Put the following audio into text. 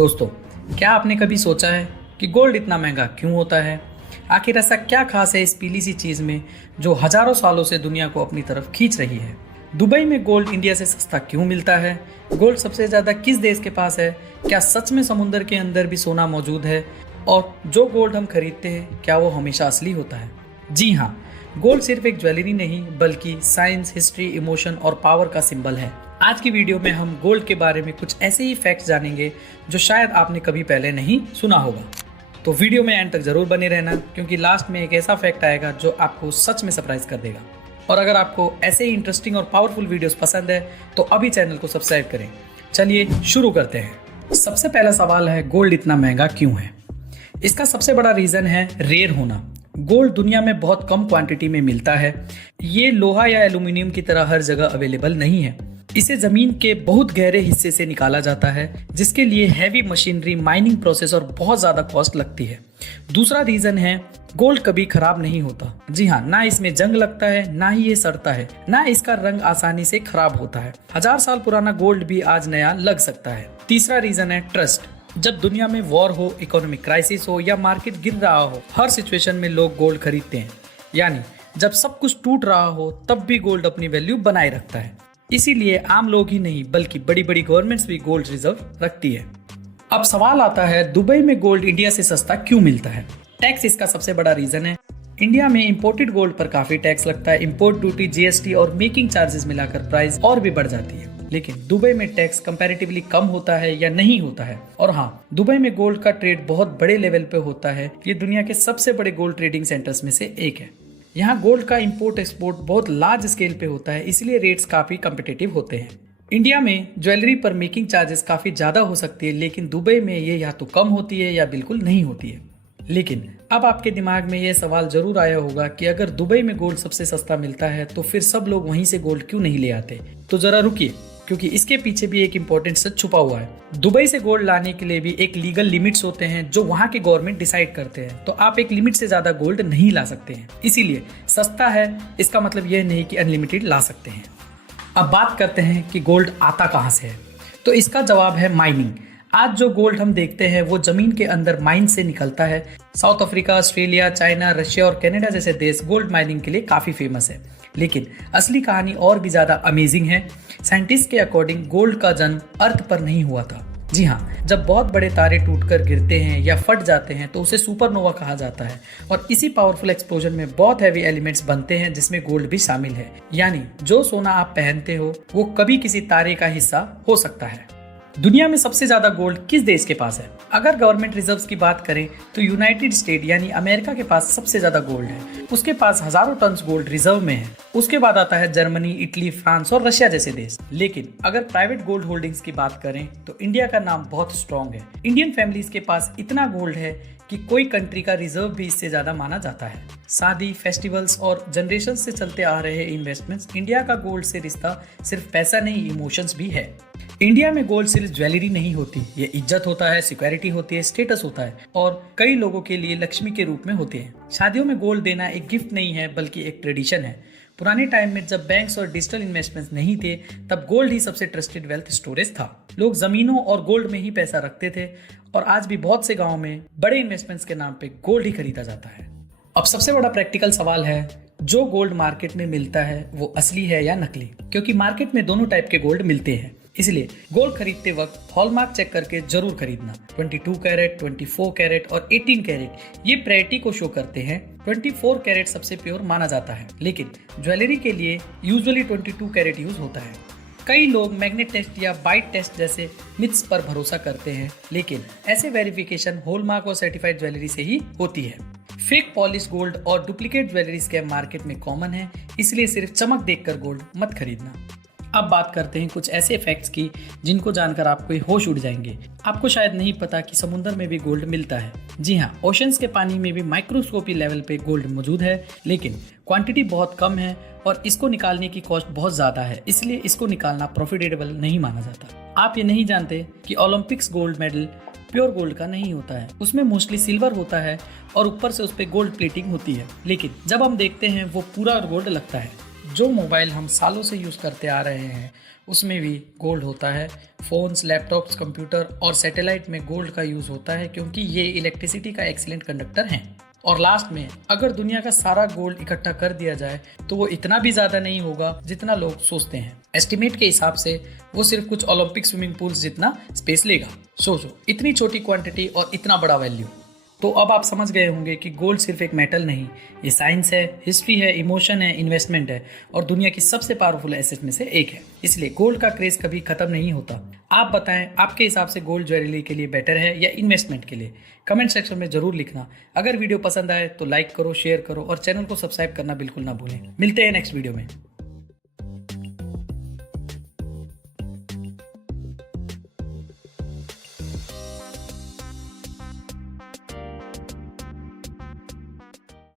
दोस्तों, क्या आपने कभी सोचा है कि गोल्ड इतना महंगा क्यों होता है? आखिर ऐसा क्या खास है इस पीली सी चीज़ में जो हजारों सालों से दुनिया को अपनी तरफ खींच रही है? दुबई में गोल्ड इंडिया से सस्ता क्यों मिलता है? गोल्ड सबसे ज़्यादा किस देश के पास है? क्या सच में समुद्र के अंदर भी सोना मौजूद है? और जो गोल्ड हम खरीदते हैं क्या वो हमेशा असली होता है? जी हाँ, गोल्ड सिर्फ एक ज्वेलरी नहीं बल्कि साइंस, हिस्ट्री, इमोशन और पावर का सिंबल है। आज की वीडियो में हम गोल्ड के बारे में कुछ ऐसे ही फैक्ट्स जानेंगे जो शायद आपने कभी पहले नहीं सुना होगा। तो वीडियो में एंड तक जरूर बने रहना, क्योंकि लास्ट में एक ऐसा फैक्ट आएगा जो आपको सच में सरप्राइज कर देगा। और अगर आपको ऐसे ही इंटरेस्टिंग और पावरफुल वीडियोस पसंद है तो अभी चैनल को सब्सक्राइब करें। चलिए शुरू करते हैं। सबसे पहला सवाल है, गोल्ड इतना महंगा क्यों है? इसका सबसे बड़ा रीजन है रेयर होना। गोल्ड दुनिया में बहुत कम क्वांटिटी में मिलता है। ये लोहा या एल्यूमिनियम की तरह हर जगह अवेलेबल नहीं है। इसे जमीन के बहुत गहरे हिस्से से निकाला जाता है, जिसके लिए हैवी मशीनरी, माइनिंग प्रोसेस और बहुत ज्यादा कॉस्ट लगती है। दूसरा रीजन है, गोल्ड कभी खराब नहीं होता। जी हाँ, ना इसमें जंग लगता है, ना ही ये सड़ता है, ना इसका रंग आसानी से खराब होता है। 1000 साल पुराना गोल्ड भी आज नया लग सकता है। तीसरा रीजन है ट्रस्ट। जब दुनिया में वॉर हो, इकोनॉमिक क्राइसिस हो या मार्केट गिर रहा हो, हर सिचुएशन में लोग गोल्ड खरीदते हैं। यानी जब सब कुछ टूट रहा हो तब भी गोल्ड अपनी वैल्यू बनाए रखता है। इसीलिए आम लोग ही नहीं बल्कि बड़ी बड़ी गवर्नमेंट्स भी गोल्ड रिजर्व रखती है। अब सवाल आता है, दुबई में गोल्ड इंडिया से सस्ता क्यों मिलता है? टैक्स इसका सबसे बड़ा रीजन है। इंडिया में इंपोर्टेड गोल्ड पर काफी टैक्स लगता है। इंपोर्ट ड्यूटी, जीएसटी और मेकिंग चार्जेस मिलाकर प्राइस और भी बढ़ जाती है। लेकिन दुबई में टैक्स कंपैरेटिवली कम होता है या नहीं होता है। और हाँ, दुबई में गोल्ड का ट्रेड बहुत बड़े लेवल पे होता है। ये दुनिया के सबसे बड़े गोल्ड ट्रेडिंग सेंटर्स में से एक है। यहाँ गोल्ड का इंपोर्ट एक्सपोर्ट बहुत लार्ज स्केल पे होता है, इसलिए रेट्स काफी कम्पिटिटिव होते हैं। इंडिया में ज्वेलरी पर मेकिंग चार्जेस काफी ज्यादा हो सकती है, लेकिन दुबई में ये या तो कम होती है या बिल्कुल नहीं होती है। लेकिन अब आपके दिमाग में ये सवाल जरूर आया होगा कि अगर दुबई में गोल्ड सबसे सस्ता मिलता है तो फिर सब लोग वहीं से गोल्ड क्यों नहीं ले आते? तो जरा रुकिए, क्योंकि इसके पीछे भी एक इम्पोर्टेंट सच छुपा हुआ है। दुबई से गोल्ड लाने के लिए भी एक लीगल लिमिट्स होते हैं जो वहां के गवर्नमेंट डिसाइड करते हैं। तो आप एक लिमिट से ज्यादा गोल्ड नहीं ला सकते हैं। इसीलिए सस्ता है इसका मतलब यह नहीं कि अनलिमिटेड ला सकते हैं। अब बात करते हैं कि गोल्ड आता कहां से है। तो इसका जवाब है माइनिंग। आज जो गोल्ड हम देखते हैं वो जमीन के अंदर माइन से निकलता है। South Africa, Australia, China, Russia और कनाडा जैसे देश गोल्ड माइनिंग के लिए काफी फेमस है। लेकिन असली कहानी और भी ज्यादा अमेजिंग है। साइंटिस्ट के अकॉर्डिंग गोल्ड का जन्म अर्थ पर नहीं हुआ था। जी हाँ, जब बहुत बड़े तारे टूटकर गिरते हैं या फट जाते हैं तो उसे सुपरनोवा कहा जाता है। और इसी पावरफुल एक्सप्लोजन में बहुत हैवी एलिमेंट्स बनते हैं जिसमें गोल्ड भी शामिल है। यानी जो सोना आप पहनते हो वो कभी किसी तारे का हिस्सा हो सकता है। दुनिया में सबसे ज्यादा गोल्ड किस देश के पास है? अगर गवर्नमेंट रिजर्व्स की बात करें तो यूनाइटेड स्टेट यानी अमेरिका के पास सबसे ज्यादा गोल्ड है। उसके पास हजारों टन गोल्ड रिजर्व में है। उसके बाद आता है जर्मनी, इटली, फ्रांस और रशिया जैसे देश। लेकिन अगर प्राइवेट गोल्ड होल्डिंग्स की बात करें तो इंडिया का नाम बहुत स्ट्रॉन्ग है। इंडियन फैमिलीज के पास इतना गोल्ड है कि कोई कंट्री का रिजर्व भी इससे ज्यादा माना जाता है। शादी, फेस्टिवल्स और जनरेशन से चलते आ रहे इन्वेस्टमेंट्स, इंडिया का गोल्ड से रिश्ता सिर्फ पैसा नहीं, इमोशंस भी है। इंडिया में गोल्ड सिर्फ ज्वेलरी नहीं होती, ये इज्जत होता है, सिक्योरिटी होती है, स्टेटस होता है और कई लोगों के लिए लक्ष्मी के रूप में होते हैं। शादियों में गोल्ड देना एक गिफ्ट नहीं है बल्कि एक ट्रेडिशन है। पुराने टाइम में जब बैंक्स और डिजिटल इन्वेस्टमेंट्स नहीं थे तब गोल्ड ही सबसे ट्रस्टेड वेल्थ स्टोरेज था। लोग जमीनों और गोल्ड में ही पैसा रखते थे और आज भी बहुत से गाँव में बड़े इन्वेस्टमेंट्स के नाम पे गोल्ड ही खरीदा जाता है। अब सबसे बड़ा प्रैक्टिकल सवाल है, जो गोल्ड मार्केट में मिलता है वो असली है या नकली? क्योंकि मार्केट में दोनों टाइप के गोल्ड मिलते हैं, इसलिए गोल्ड खरीदते वक्त हॉलमार्क चेक करके जरूर खरीदना। 22 कैरेट, 24 कैरेट और 18 कैरेट ये प्योरिटी को शो करते हैं। 24 कैरेट सबसे प्योर माना जाता है, लेकिन ज्वेलरी के लिए यूजुअली 22 कैरेट यूज होता है। कई लोग मैग्नेट टेस्ट या बाइट टेस्ट जैसे मिथ्स पर भरोसा करते हैं, लेकिन ऐसे वेरिफिकेशन हॉलमार्क और सर्टिफाइड ज्वेलरी से ही होती है। फेक पॉलिश गोल्ड और डुप्लीकेट ज्वेलरी स्कैम मार्केट में कॉमन है, इसलिए सिर्फ चमक देखकर गोल्ड मत खरीदना। अब बात करते हैं कुछ ऐसे फैक्ट्स की जिनको जानकर आपको होश उड़ जाएंगे। आपको शायद नहीं पता कि समुद्र में भी गोल्ड मिलता है। जी हाँ, ओशंस के पानी में भी माइक्रोस्कोपी लेवल पे गोल्ड मौजूद है, लेकिन क्वांटिटी बहुत कम है और इसको निकालने की कॉस्ट बहुत ज्यादा है, इसलिए इसको निकालना प्रॉफिटेबल नहीं माना जाता। आप ये नहीं जानते कि Olympics gold medal pure gold का नहीं होता है, उसमें मोस्टली सिल्वर होता है और ऊपर से उस पर गोल्ड प्लेटिंग होती है। लेकिन जब हम देखते हैं वो पूरा गोल्ड लगता है। जो मोबाइल हम सालों से यूज़ करते आ रहे हैं उसमें भी गोल्ड होता है। फ़ोन्स, लैपटॉप्स, कंप्यूटर और सैटेलाइट में गोल्ड का यूज़ होता है क्योंकि ये इलेक्ट्रिसिटी का एक्सीलेंट कंडक्टर हैं। और लास्ट में अगर दुनिया का सारा गोल्ड इकट्ठा कर दिया जाए तो वो इतना भी ज़्यादा नहीं होगा जितना लोग सोचते हैं। एस्टिमेट के हिसाब से वो सिर्फ कुछ ओलंपिक स्विमिंग पूल्स जितना स्पेस लेगा। सोचो, इतनी छोटी क्वांटिटी और इतना बड़ा वैल्यू। तो अब आप समझ गए होंगे कि गोल्ड सिर्फ एक मेटल नहीं, ये साइंस है, हिस्ट्री है, इमोशन है, इन्वेस्टमेंट है और दुनिया की सबसे पावरफुल एसेट में से एक है। इसलिए गोल्ड का क्रेज कभी खत्म नहीं होता। आप बताएं, आपके हिसाब से गोल्ड ज्वेलरी के लिए बेटर है या इन्वेस्टमेंट के लिए? कमेंट सेक्शन में जरूर लिखना। अगर वीडियो पसंद आए तो लाइक करो, शेयर करो और चैनल को सब्सक्राइब करना बिल्कुल ना भूलें। मिलते हैं नेक्स्ट वीडियो में।